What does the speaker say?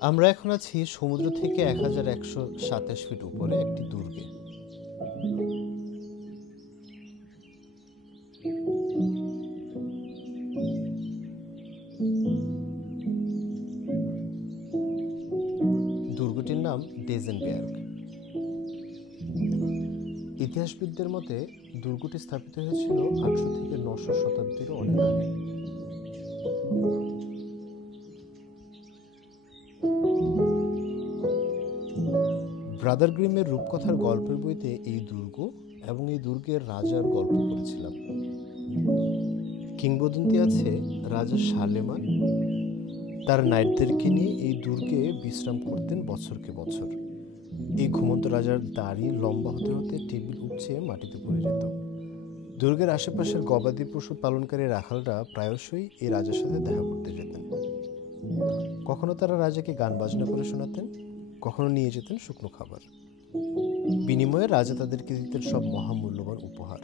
আমরা এখন আছি সমুদ্র থেকে 1127 ফিট উপরে একটি দুর্গে। দুর্গটির নাম ডেজেনবের্গ। ইতিহাসবিদদের মতে দুর্গটি স্থাপিত হয়েছিল 800 থেকে 900 শতাব্দীরও অনেক আগে। ব্রাদার গ্রিমের রূপকথার গল্পের বইতে এই দুর্গ এবং এই দুর্গের রাজার গল্প পড়েছিলাম। কিংবদন্তি আছে রাজা শার্লেমান তার নাইটদেরকে নিয়ে এই দুর্গে বিশ্রাম করতেন বছরকে বছর। এই ঘুমন্ত রাজার দাড়ি লম্বা হতে হতে টেবিল উপচে মাটিতে পড়ে যেত। দুর্গের আশেপাশের গবাদি পশু পালনকারী রাখালরা প্রায়শই এই রাজার সাথে দেখা করতে যেতেন। কখনো তারা রাজাকে গান বাজনা করে শোনাতেন, কখনো নিয়ে যেতেন শুকনো খাবার। বিনিময়ে রাজা তাদেরকে দিতেন সব মহামূল্যবান উপহার।